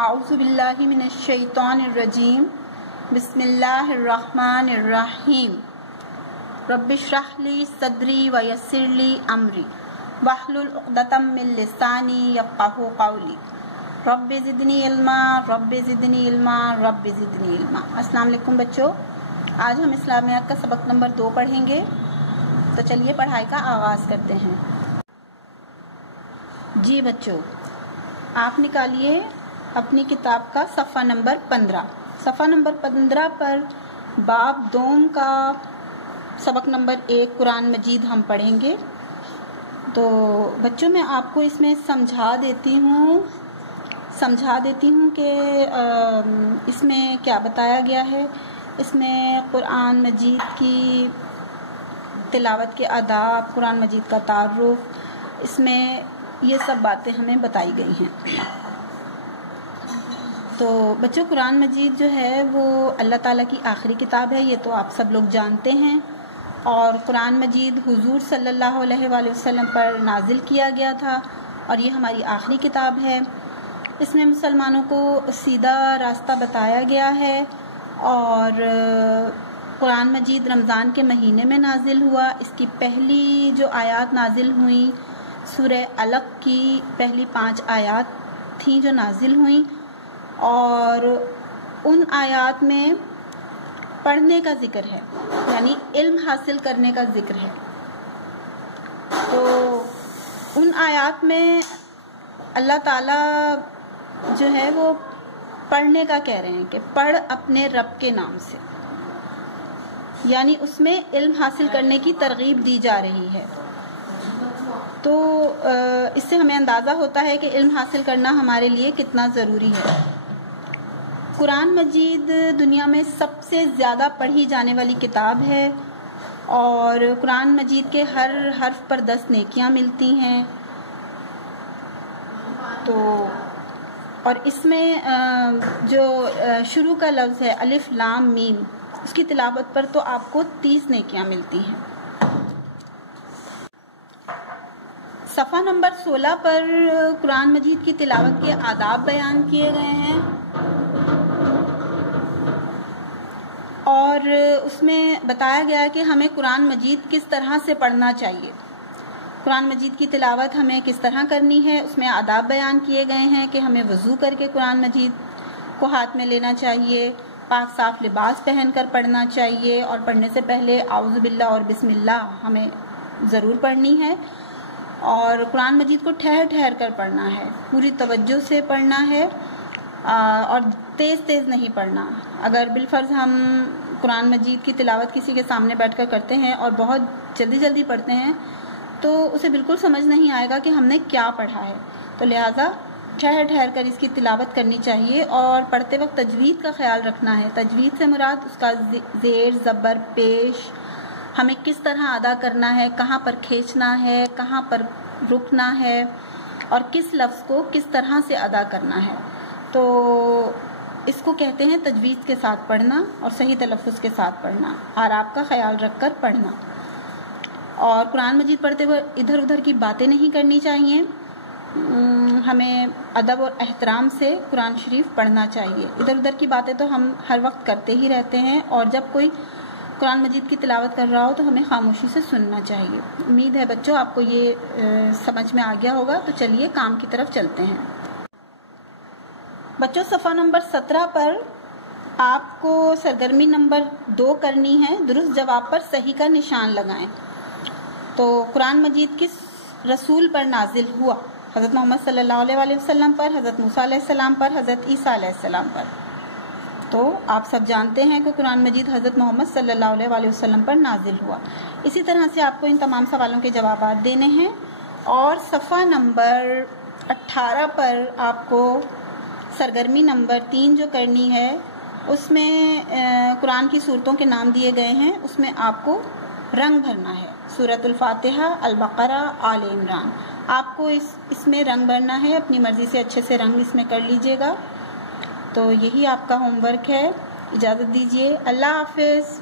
اعوذ باللہ من الشیطان الرجیم بسم اللہ الرحمن الرحیم رب اشرح لی صدری ویسر لی امری واحلل عقدۃ من لسانی یفقہوا قولی رب زدنی علما رب زدنی علما رب زدنی علما۔ السلام علیکم بچوں، آج ہم اسلامیات کا سبق نمبر 2 پڑھیں گے، تو چلیے پڑھائی کا آغاز کرتے ہیں۔ جی بچوں، آپ نکالیے اپنی کتاب کا صفحہ نمبر 15۔ صفحہ نمبر 15 پر باب دوم کا سبق نمبر 1 قرآن مجید ہم پڑھیں گے۔ تو بچوں میں آپ کو اس میں سمجھا دیتی ہوں کہ اس میں کیا بتایا گیا ہے۔ اس میں قرآن مجید کی تلاوت کے آداب، قرآن مجید کا تعارف، اس میں یہ سب باتیں ہمیں بتائی گئی ہیں۔ تو بچوں، قرآن مجید جو ہے وہ اللہ تعالیٰ کی آخری کتاب ہے، یہ تو آپ سب لوگ جانتے ہیں، اور قرآن مجید حضور صلی اللہ علیہ وآلہ وسلم پر نازل کیا گیا تھا، اور یہ ہماری آخری کتاب ہے۔ اس میں مسلمانوں کو سیدھا راستہ بتایا گیا ہے، اور قرآن مجید رمضان کے مہینے میں نازل ہوا۔ اس کی پہلی جو آیات نازل ہوئیں سورہ علق کی پہلی 5 آیات تھیں جو نازل ہوئیں، اور ان آیات میں پڑھنے کا ذکر ہے، یعنی علم حاصل کرنے کا ذکر ہے۔ تو ان آیات میں اللہ تعالیٰ جو ہے وہ پڑھنے کا کہہ رہے ہیں کہ پڑھ اپنے رب کے نام سے، یعنی اس میں علم حاصل کرنے کی ترغیب دی جا رہی ہے۔ تو اس سے ہمیں اندازہ ہوتا ہے کہ علم حاصل کرنا ہمارے لیے کتنا ضروری ہے۔ قرآن مجید دنیا میں سب سے زیادہ پڑھی جانے والی کتاب ہے، اور قرآن مجید کے ہر حرف پر 10 نیکیاں ملتی ہیں۔ تو اور اس میں جو شروع کا لفظ ہے الف لام میم، اس کی تلاوت پر تو آپ کو 30 نیکیاں ملتی ہیں۔ صفحہ نمبر 16 پر قرآن مجید کی تلاوت کے آداب بیان کیے گئے ہیں، اور اس میں بتایا گیا کہ ہمیں قرآن مجید کس طرح سے پڑھنا چاہیے، قرآن مجید کی تلاوت ہمیں کس طرح کرنی ہے۔ اس میں آداب بیان کیے گئے ہیں کہ ہمیں وضو کر کے قرآن مجید کو ہاتھ میں لینا چاہیے، پاک صاف لباس پہن کر پڑھنا چاہیے، اور پڑھنے سے پہلے اعوذ باللہ اور بسم اللہ ہمیں ضرور پڑھنی ہے، اور قرآن مجید کو ٹھہر ٹھہر کر پڑھنا ہے، پوری توجہ سے پڑھنا ہے، اور تیز تیز نہیں پڑھنا۔ اگر بالفرض ہم قرآن مجید کی تلاوت کسی کے سامنے بیٹھ کر کرتے ہیں اور بہت جلدی جلدی پڑھتے ہیں تو اسے بالکل سمجھ نہیں آئے گا کہ ہم نے کیا پڑھا ہے۔ تو لہٰذا ٹھہر ٹھہر کر اس کی تلاوت کرنی چاہیے، اور پڑھتے وقت تجوید کا خیال رکھنا ہے۔ تجوید سے مراد اس کا زیر زبر پیش ہمیں کس طرح ادا کرنا ہے، کہاں پر کھینچنا ہے، کہاں پر رکنا ہے، اور کس لفظ کو کس طرح سے ادا کرنا ہے۔ تو اس کو کہتے ہیں تجوید کے ساتھ پڑھنا اور صحیح تلفظ کے ساتھ پڑھنا، آراب کا خیال رکھ کر پڑھنا۔ اور قرآن مجید پڑھتے ہوئے ادھر ادھر کی باتیں نہیں کرنی چاہیے، ہمیں ادب اور احترام سے قرآن شریف پڑھنا چاہیے۔ ادھر ادھر کی باتیں تو ہم ہر وقت کرتے ہی رہتے ہیں، اور جب کوئی قرآن مجید کی تلاوت کر رہا ہو تو ہمیں خاموشی سے سننا چاہیے۔ امید ہے بچوں آپ کو یہ سمجھ میں آ گیا ہوگا۔ تو چلیے کام کی طرف چلتے ہیں۔ بچوں، صفحہ نمبر 17 پر آپ کو سرگرمی نمبر 2 کرنی ہے، درست جواب پر صحیح کا نشان لگائیں۔ تو قرآن مجید کس رسول پر نازل ہوا؟ حضرت محمد صلی اللہ علیہ وآلہ وسلم پر، حضرت موسیٰ علیہ السلام پر، حضرت عیسیٰ علیہ السلام پر۔ تو آپ سب جانتے ہیں کہ قرآن مجید حضرت محمد صلی اللہ علیہ وآلہ وسلم پر نازل ہوا۔ اسی طرح سے آپ کو ان تمام سوالوں کے جوابات دینے ہیں، اور صفحہ نمبر 18 پر آپ کو سرگرمی نمبر 3 جو کرنی ہے، اس میں قرآن کی صورتوں کے نام دیے گئے ہیں، اس میں آپ کو رنگ بھرنا ہے۔ سورۃ الفاتحہ، البقرہ، آل عمران، آپ کو اس میں رنگ بھرنا ہے۔ اپنی مرضی سے اچھے سے رنگ اس میں کر لیجئے گا۔ تو یہی آپ کا ہوم ورک ہے۔ اجازت دیجیے، اللہ حافظ۔